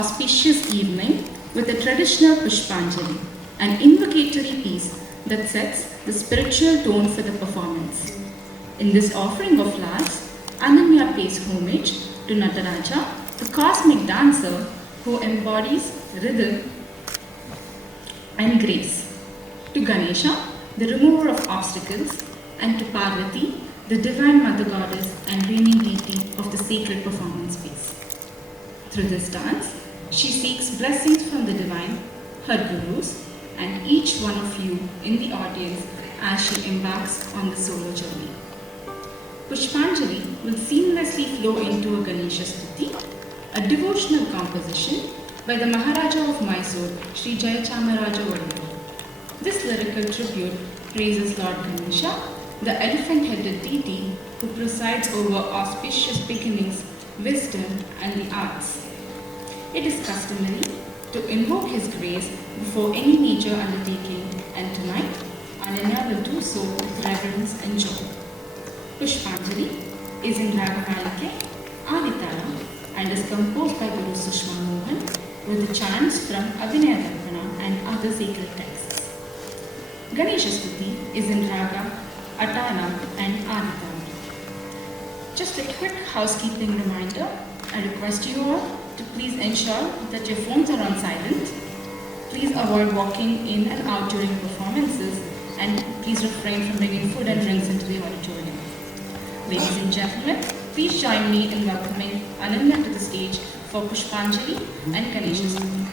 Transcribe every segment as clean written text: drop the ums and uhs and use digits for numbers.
auspicious evening with a traditional Pushpanjali, an invocatory piece that sets the spiritual tone for the performance. In this offering of flowers, Ananya pays homage to Nataraja, the cosmic dancer who embodies rhythm and grace, to Ganesha, the remover of obstacles, and to Parvati, the divine mother goddess and reigning deity of the sacred performance space. Through this dance, she seeks blessings from the divine, her gurus, and each one of you in the audience as she embarks on the solo journey. Pushpanjali will seamlessly flow into a Ganesha Stuti, a devotional composition by the Maharaja of Mysore, Sri Jayachamaraja Vallabha. This lyrical tribute praises Lord Ganesha, the elephant-headed deity who presides over auspicious beginnings, wisdom, and the arts. It is customary to invoke his grace before any major undertaking, and tonight, Ananya will do so with reverence and joy. Pushpanjali is in Raga Malike, Aditara, and is composed by Guru Sushma Mohan with the chants from Abhinaya Darpana and other sacred texts. Ganesha Stuti is in Raga Atana and Aditara. Just a quick housekeeping reminder, I request you all to please ensure that your phones are on silent. Please avoid walking in and out during performances, and please refrain from bringing food and drinks into the auditorium. Ladies and gentlemen, please join me in welcoming Ananya to the stage for Pushpanjali and Ganesha Stuti.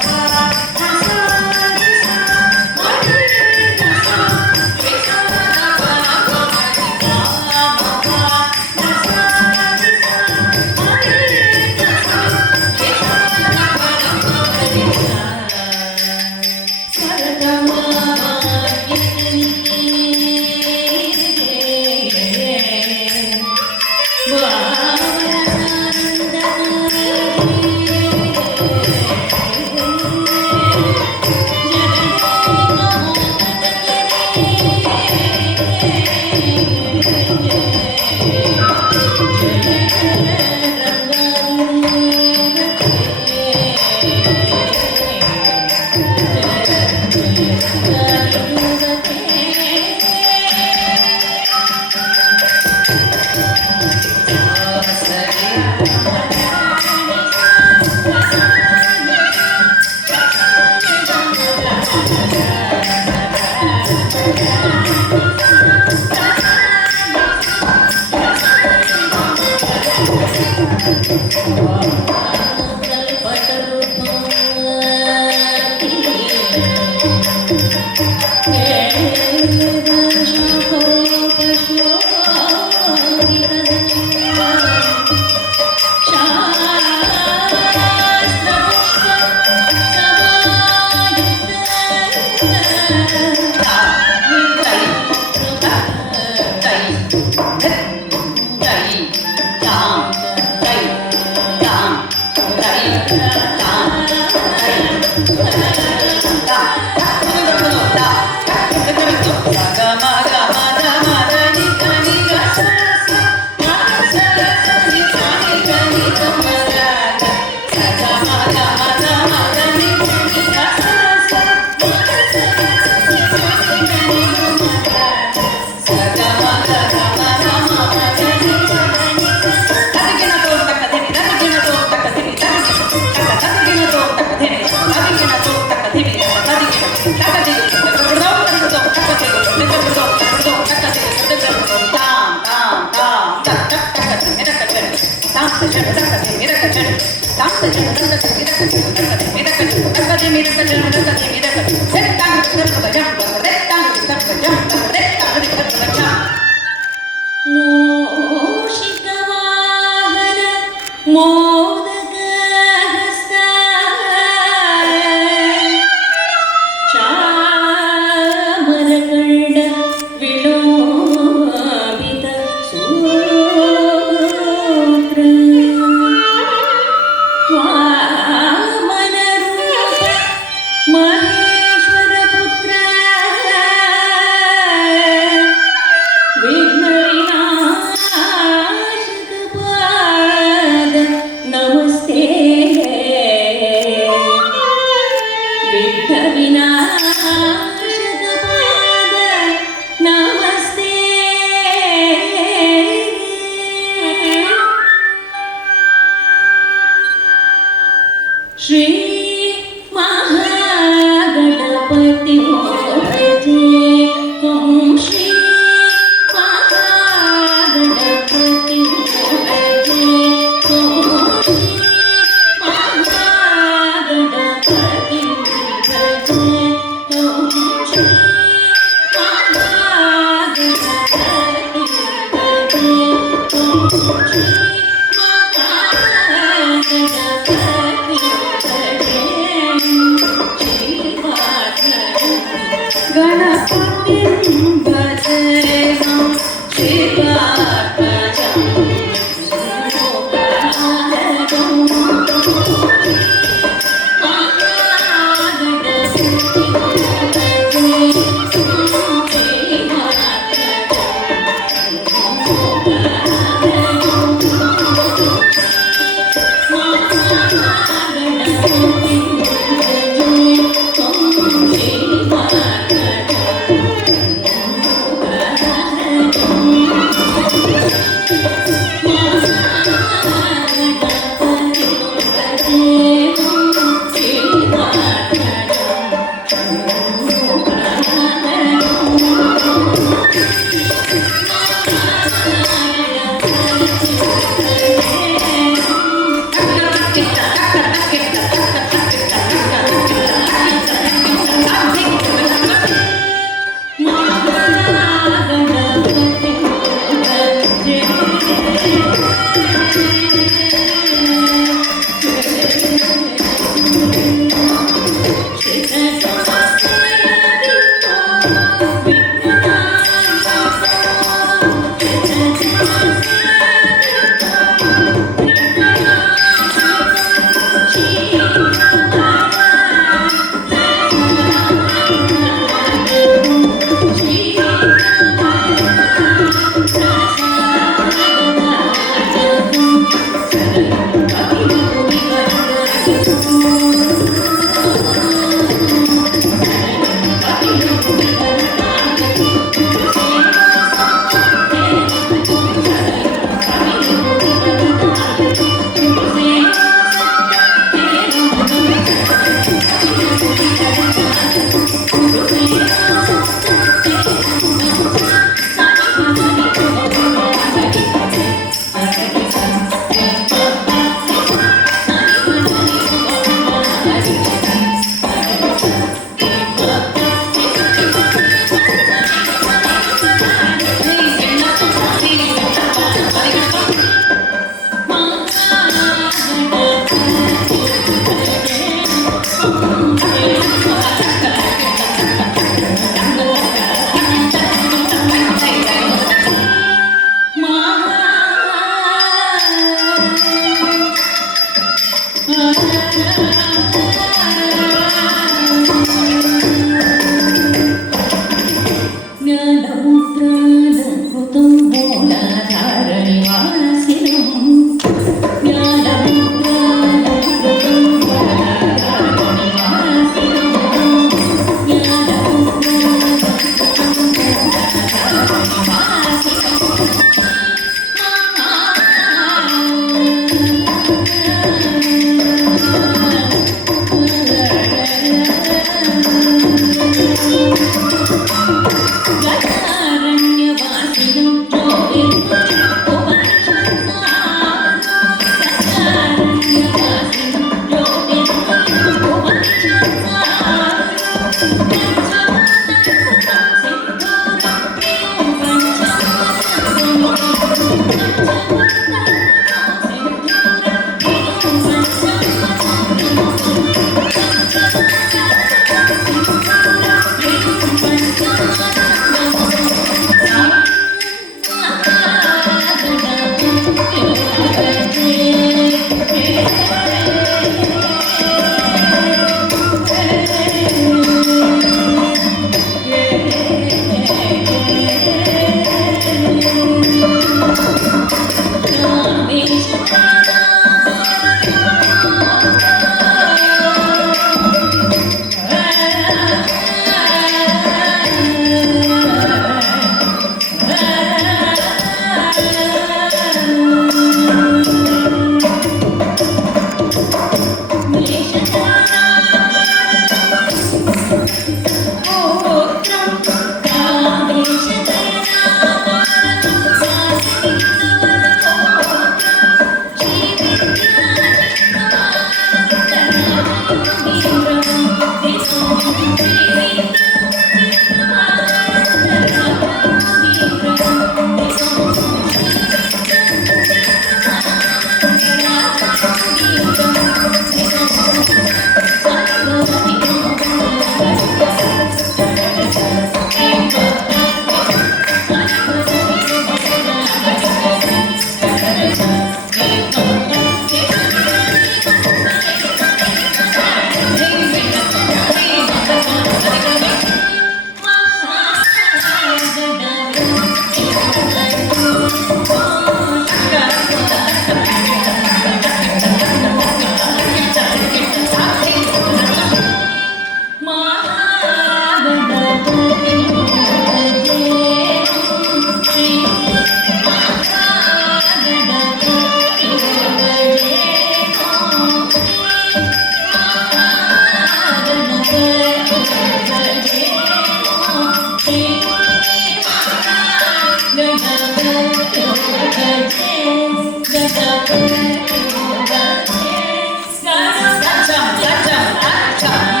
Gajam, gajam, gajam.